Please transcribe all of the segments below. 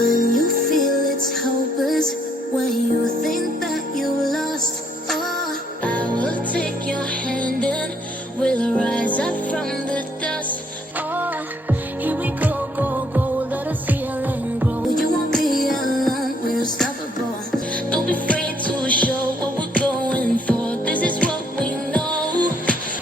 When you feel it's hopeless, when you think that you lost, oh, I will take your hand and we'll rise up from the dust. Oh, here we go, go, go, let us heal and grow. You won't be alone, we're unstoppable. Don't be afraid to show what we're going for. This is what we know.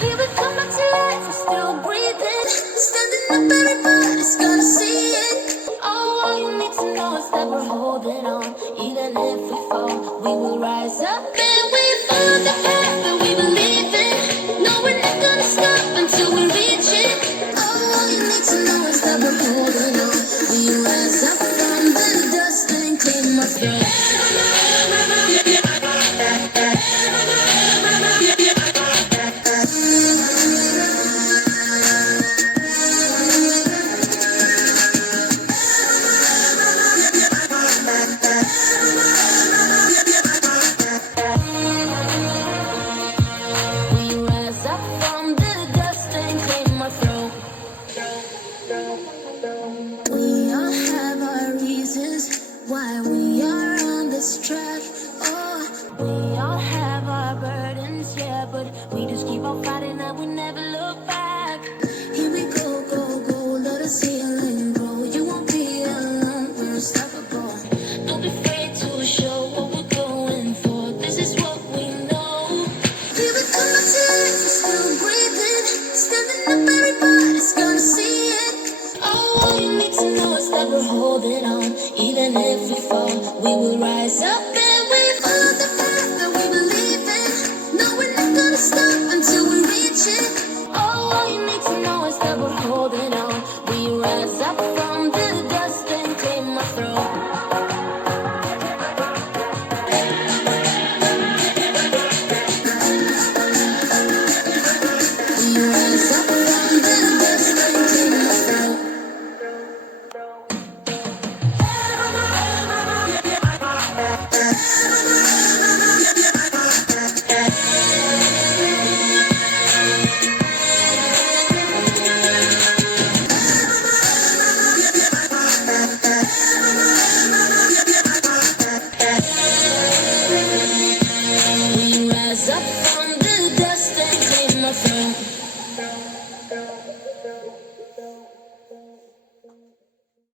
We will come back to life, we're still breathing. Standing up, everybody's gonna see it. Oh, all you need to know is that we're holding on. Even if we fall, we will rise up. And we follow the path that we believe in. No, we're not gonna stop until we reach it. Oh, all you need to know is that we're holding on. We rise up from the dust and claim our throne. We rise up from the dust and claim our throne. We all have our reasons why we are on this track. Oh, we all have our burdens, yeah, but we just keep on fighting and we never look back. Here we go, go, go, let us heal and grow. You won't be alone, we're unstoppable. Don't be afraid to show what we're going for. This is what we know. We will come back to life, we're still breathing. Standing up, everybody's gonna see it. Oh, all you need to know is that we're holding on. Even if we fall, we will rise up.